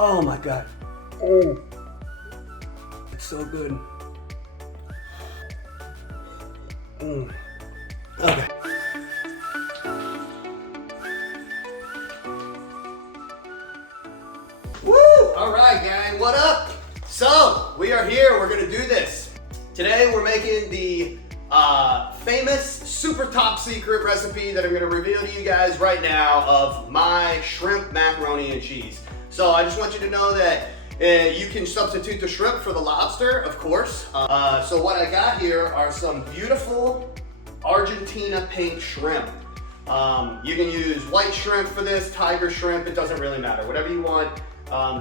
Oh my God. Oh, it's so good. Okay. Woo! All right, gang, what up? So, we are here, we're gonna do this. Today, we're making the famous, super top secret recipe that I'm gonna reveal to you guys right now of my shrimp macaroni and cheese. So, I just want you to know that you can substitute the shrimp for the lobster, of course. So what I got here are some beautiful Argentina pink shrimp. You can use white shrimp for this, tiger shrimp, it doesn't really matter, whatever you want.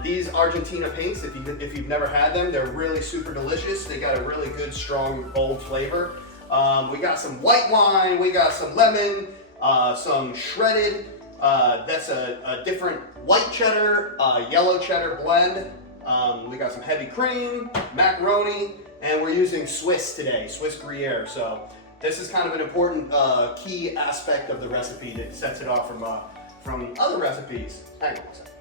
These Argentina pinks, if you've never had them, they're really super delicious. They got a really good, strong, bold flavor. We got some white wine, we got some lemon, some shredded, that's a different white cheddar, yellow cheddar blend. We got some heavy cream, macaroni, and we're using Swiss today, Swiss Gruyere. So this is kind of an important key aspect of the recipe that sets it off from other recipes. Hang on a second.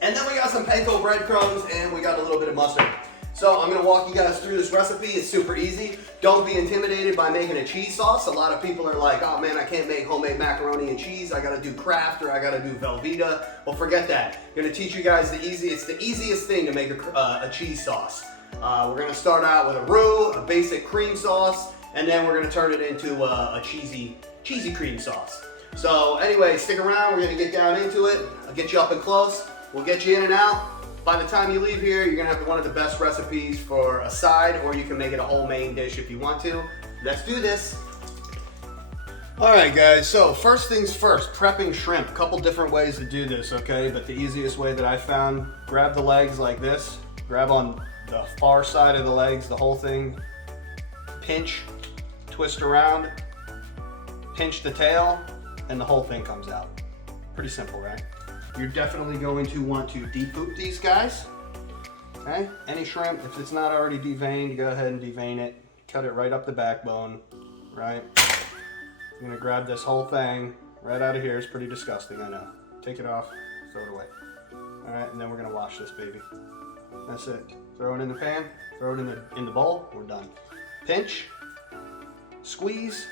And then we got some panko breadcrumbs and we got a little bit of mustard. So I'm gonna walk you guys through this recipe. It's super easy. Don't be intimidated by making a cheese sauce. A lot of people are like, oh man, I can't make homemade macaroni and cheese. I gotta do Kraft or I gotta do Velveeta. Well, forget that. I'm gonna teach you guys the easiest thing to make a cheese sauce. We're gonna start out with a roux, a basic cream sauce, and then we're gonna turn it into a cheesy cream sauce. So anyway, stick around. We're gonna get down into it. I'll get you up and close. We'll get you in and out. By the time you leave here, you're gonna have one of the best recipes for a side, or you can make it a whole main dish if you want to. Let's do this. All right, guys, so first things first, prepping shrimp. A couple different ways to do this, okay? But the easiest way that I found, grab the legs like this, grab on the far side of the legs, the whole thing, pinch, twist around, pinch the tail, and the whole thing comes out. Pretty simple, right? You're definitely going to want to depoop these guys, okay? Any shrimp, if it's not already deveined, go ahead and devein it. Cut it right up the backbone, right? You're gonna grab this whole thing right out of here. It's pretty disgusting, I know. Take it off, throw it away. All right, and then we're gonna wash this baby. That's it. Throw it in the pan, throw it in the bowl, we're done. Pinch, squeeze,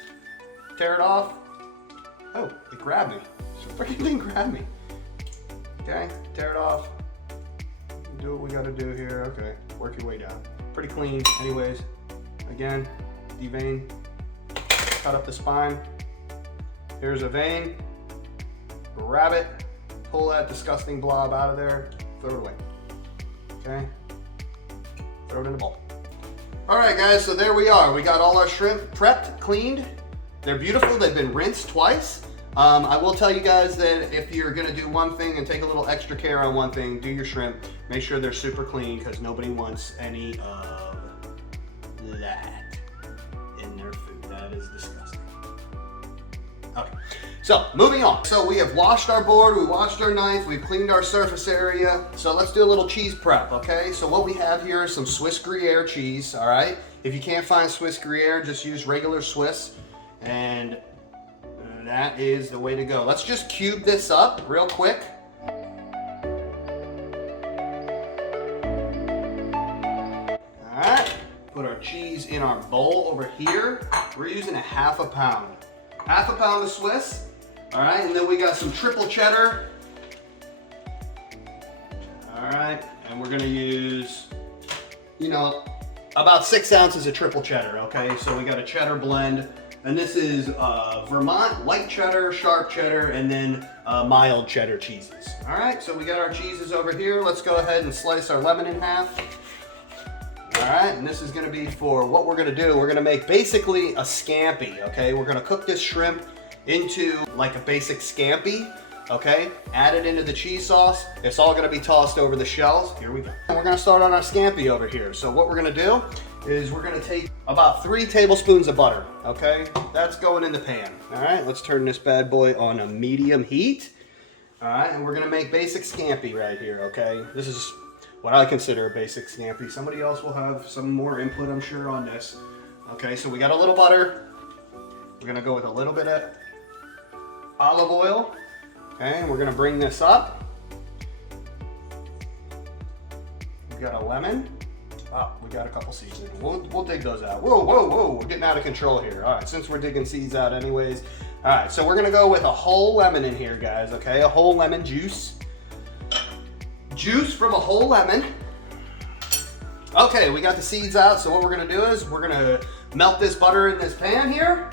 tear it off. Oh, it grabbed me. This freaking thing grabbed me. Okay, tear it off. Do what we gotta do here. Okay, work your way down. Pretty clean, anyways. Again, devein. Cut up the spine. Here's a vein. Grab it. Pull that disgusting blob out of there. Throw it away. Okay. Throw it in the bowl. All right, guys. So there we are. We got all our shrimp prepped, cleaned. They're beautiful. They've been rinsed twice. I will tell you guys that if you're gonna do one thing and take a little extra care on one thing, do your shrimp. Make sure they're super clean because nobody wants any of that in their food. That is disgusting. Okay, so moving on. So we have washed our board, we washed our knife, we've cleaned our surface area. So let's do a little cheese prep, okay? So what we have here is some Swiss Gruyere cheese, all right? If you can't find Swiss Gruyere, just use regular Swiss, and that is the way to go. Let's just cube this up real quick. All right, put our cheese in our bowl over here. We're using a half a pound of Swiss. All right, and then we got some triple cheddar. All right, and we're gonna use, about 6 ounces of triple cheddar, okay? So we got a cheddar blend. And this is Vermont white cheddar, sharp cheddar, and then mild cheddar cheeses. All right, so we got our cheeses over here. Let's go ahead and slice our lemon in half. All right, and this is gonna be for what we're gonna do. We're gonna make basically a scampi, okay? We're gonna cook this shrimp into like a basic scampi, okay? Add it into the cheese sauce. It's all gonna be tossed over the shells. Here we go. And we're gonna start on our scampi over here. So what we're gonna do is we're gonna take about 3 tablespoons of butter, okay? That's going in the pan. All right, let's turn this bad boy on a medium heat. All right, and we're gonna make basic scampi right here, okay? This is what I consider a basic scampi. Somebody else will have some more input, I'm sure, on this. Okay, so we got a little butter. We're gonna go with a little bit of olive oil. Okay, and we're gonna bring this up. We got a lemon. Oh, we got a couple seeds in. We'll dig those out. Whoa, whoa, whoa, we're getting out of control here. All right, since we're digging seeds out anyways. All right, so we're gonna go with a whole lemon in here, guys, okay? A whole lemon juice. Juice from a whole lemon. Okay, we got the seeds out, so what we're gonna do is we're gonna melt this butter in this pan here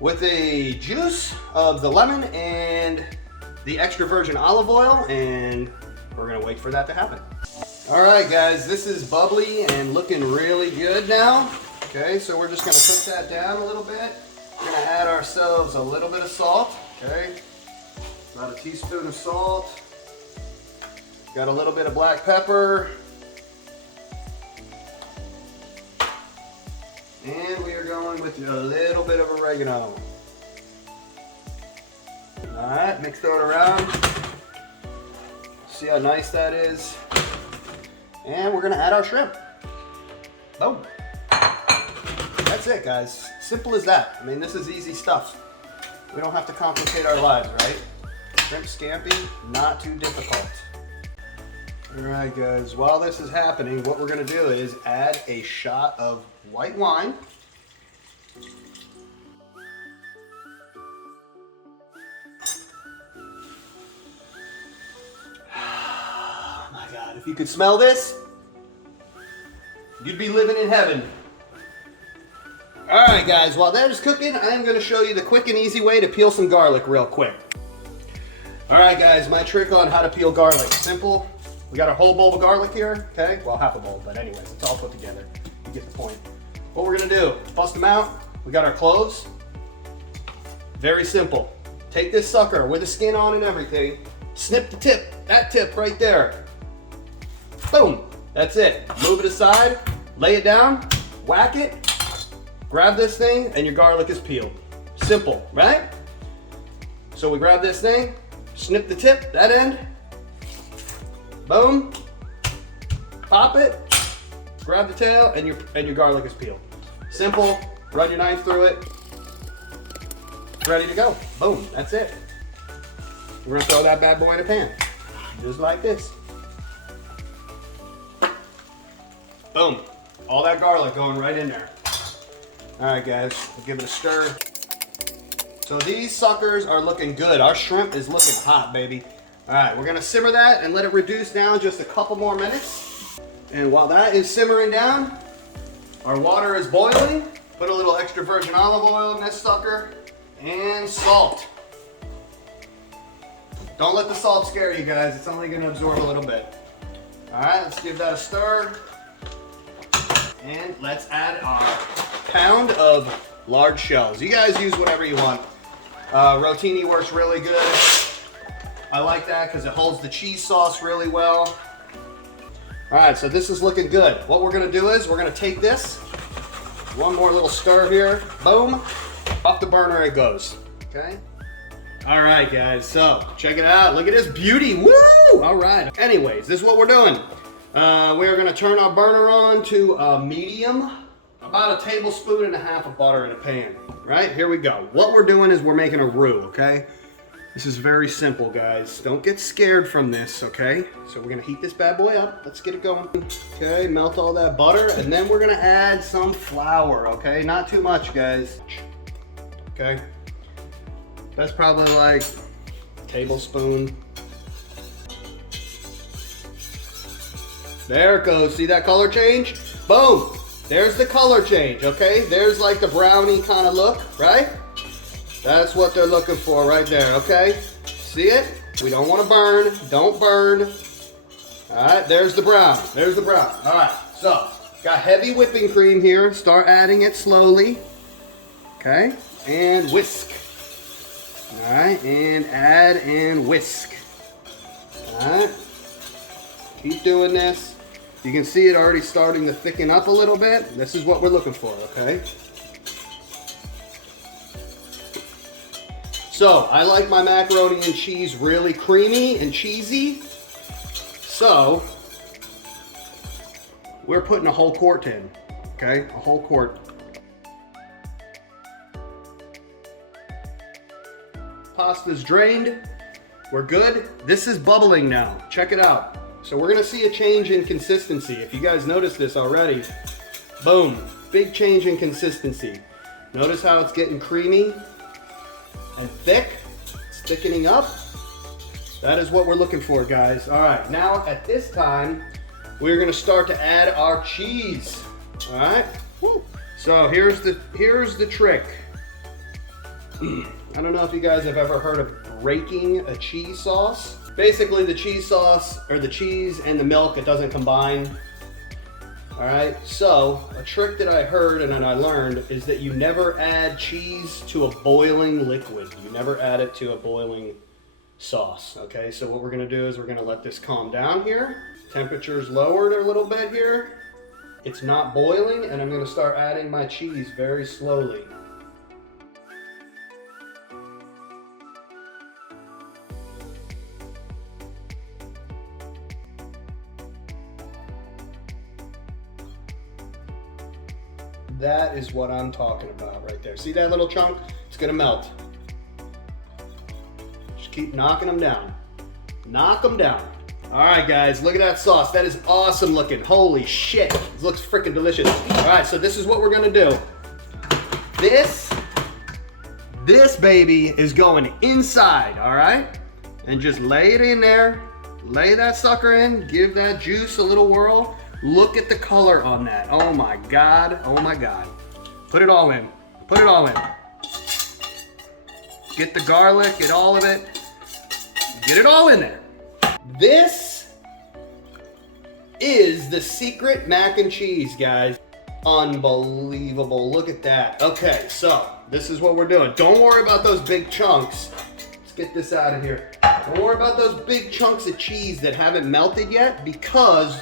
with the juice of the lemon and the extra virgin olive oil, and we're gonna wait for that to happen. All right, guys, this is bubbly and looking really good now. Okay, so we're just gonna cook that down a little bit. We're gonna add ourselves a little bit of salt, okay? About a teaspoon of salt. Got a little bit of black pepper. And we are going with a little bit of oregano. All right, mix that around. See how nice that is. And we're gonna add our shrimp. Boom. That's it, guys. Simple as that. I mean, this is easy stuff. We don't have to complicate our lives, right? Shrimp scampi, not too difficult. All right, guys, while this is happening, what we're gonna do is add a shot of white wine. Oh my God, if you could smell this, you'd be living in heaven. All right, guys, while that is cooking, I am gonna show you the quick and easy way to peel some garlic real quick. All right, guys, my trick on how to peel garlic, simple. We got a whole bowl of garlic here, okay? Well, half a bowl, but anyways, it's all put together. You get the point. What we're gonna do, bust them out. We got our cloves. Very simple. Take this sucker with the skin on and everything, snip the tip, that tip right there. Boom, that's it. Move it aside, lay it down, whack it, grab this thing, and your garlic is peeled. Simple, right? So we grab this thing, snip the tip, that end, boom, pop it, grab the tail, and your garlic is peeled. Simple, run your knife through it, ready to go. Boom, that's it. We're gonna throw that bad boy in a pan, just like this. Boom, all that garlic going right in there. All right, guys, we'll give it a stir. So these suckers are looking good. Our shrimp is looking hot, baby. All right, we're gonna simmer that and let it reduce down just a couple more minutes. And while that is simmering down, our water is boiling. Put a little extra virgin olive oil in this sucker and salt. Don't let the salt scare you, guys. It's only gonna absorb a little bit. All right, let's give that a stir. And let's add our pound of large shells. You guys use whatever you want. Rotini works really good. I like that because it holds the cheese sauce really well. All right, so this is looking good. What we're gonna do is we're gonna take this, one more little stir here, boom, off the burner it goes, okay? All right, guys, so check it out. Look at this beauty, woo! All right, anyways, this is what we're doing. We're gonna turn our burner on to a medium, about a tablespoon and a half of butter in a pan, right? Here we go. What we're doing is we're making a roux, okay? This is very simple, guys. Don't get scared from this, okay? So we're gonna heat this bad boy up. Let's get it going. Okay, melt all that butter, and then we're gonna add some flour, okay? Not too much, guys. Okay? That's probably like a tablespoon. There it goes. See that color change? Boom. There's the color change, okay? There's like the brownie kind of look, right? That's what they're looking for right there, okay? See it? We don't want to burn. Don't burn. All right, there's the brown. There's the brown. All right, so got heavy whipping cream here. Start adding it slowly, okay? And whisk. All right, and add and whisk. All right, keep doing this. You can see it already starting to thicken up a little bit. This is what we're looking for, okay? So, I like my macaroni and cheese really creamy and cheesy. So, we're putting a whole quart in, okay? A whole quart. Pasta's drained. We're good. This is bubbling now. Check it out. So we're gonna see a change in consistency. If you guys noticed this already, boom, big change in consistency. Notice how it's getting creamy and thick. It's thickening up. That is what we're looking for, guys. All right, now at this time, we're gonna start to add our cheese. All right. Woo. So here's the trick. I don't know if you guys have ever heard of breaking a cheese sauce. Basically, the cheese sauce, or the cheese and the milk, it doesn't combine. All right, so a trick that I heard and that I learned is that you never add cheese to a boiling liquid. You never add it to a boiling sauce, okay? So what we're gonna do is we're gonna let this calm down here. Temperature's lowered a little bit here. It's not boiling, and I'm gonna start adding my cheese very slowly. That is what I'm talking about right there. See that little chunk? It's gonna melt. Just keep knocking them down. Knock them down. All right, guys, look at that sauce. That is awesome looking. Holy shit, it looks freaking delicious. All right, so this is what we're gonna do. This baby is going inside, all right? And just lay it in there. Lay that sucker in, give that juice a little whirl. Look at the color on that. Oh my God, oh my God. Put it all in, put it all in. Get the garlic, get all of it. Get it all in there. This is the secret mac and cheese, guys. Unbelievable, look at that. Okay, so this is what we're doing. Don't worry about those big chunks. Let's get this out of here. Don't worry about those big chunks of cheese that haven't melted yet, because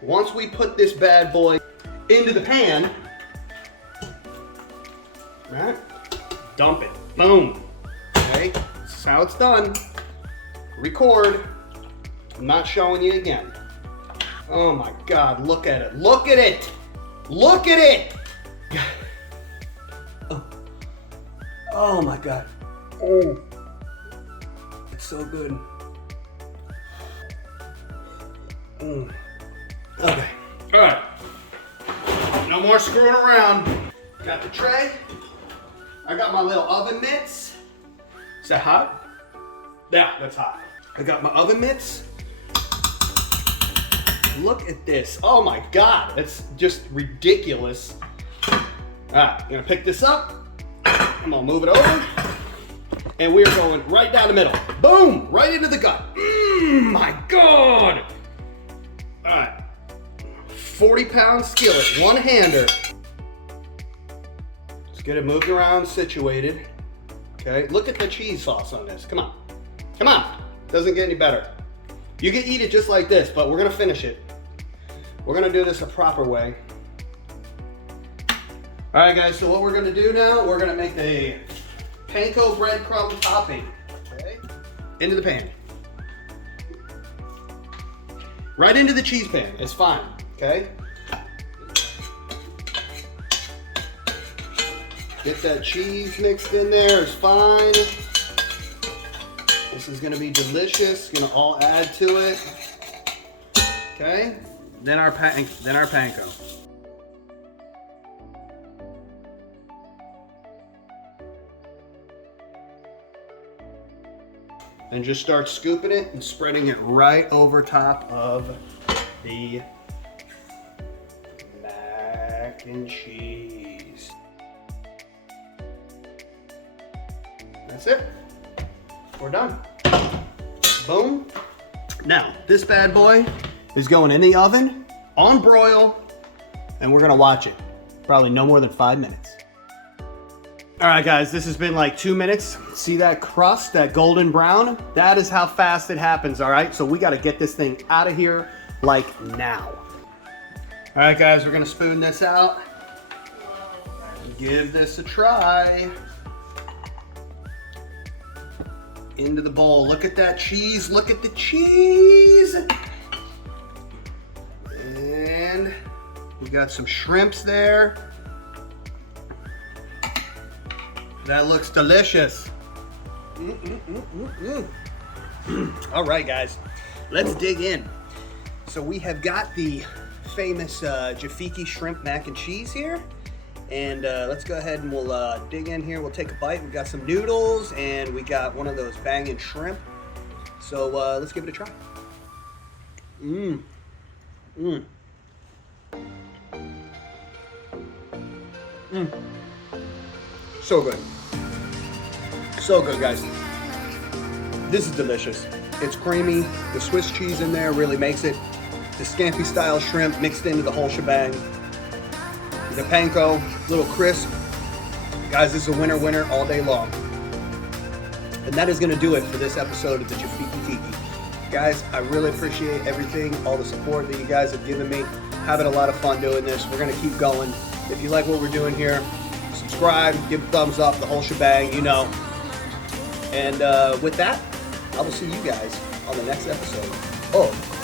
once we put this bad boy into the pan, right, dump it, boom, okay, this is how it's done. Record, I'm not showing you again. Oh my God, look at it, look at it, look at it. Oh my God, oh, it's so good. Okay, all right, no more screwing around. Got the tray, I got my little oven mitts. Is that hot? Yeah, that's hot. I got my oven mitts. Look at this, oh my God, that's just ridiculous. All right, I'm gonna pick this up, I'm gonna move it over, and we are going right down the middle. Boom, right into the gut. My God. All right. 40-pound skillet, one-hander. Let's get it moved around, situated. Okay, look at the cheese sauce on this. Come on, come on. Doesn't get any better. You can eat it just like this, but we're gonna finish it. We're gonna do this a proper way. All right, guys, so what we're gonna do now, we're gonna make the panko breadcrumb topping, okay? Into the pan. Right into the cheese pan, it's fine. Okay? Get that cheese mixed in there, it's fine. This is gonna be delicious, gonna all add to it. Okay? Then our panko. And just start scooping it and spreading it right over top of the mac and cheese. That's it. We're done. Boom. Now, this bad boy is going in the oven on broil, and we're gonna watch it. Probably no more than 5 minutes. All right, guys, this has been like 2 minutes. See that crust, that golden brown? That is how fast it happens, all right? So we gotta get this thing out of here like now. All right, guys, we're gonna spoon this out. Give this a try. Into the bowl. Look at that cheese, look at the cheese. And we got some shrimps there. That looks delicious. All right, guys, let's dig in. So we have got the famous JEFFIKI shrimp mac and cheese here. And let's go ahead and we'll dig in here. We'll take a bite. We got some noodles and we got one of those banging shrimp. So let's give it a try. So good. So good, guys. This is delicious. It's creamy. The Swiss cheese in there really makes it. The scampi style shrimp mixed into the whole shebang. The panko, little crisp. Guys, this is a winner all day long. And that is going to do it for this episode of the JEFFIKI Tiki. Guys, I really appreciate everything, all the support that you guys have given me. Having a lot of fun doing this. We're going to keep going. If you like what we're doing here, subscribe, give a thumbs up, the whole shebang, you know. And with that, I will see you guys on the next episode of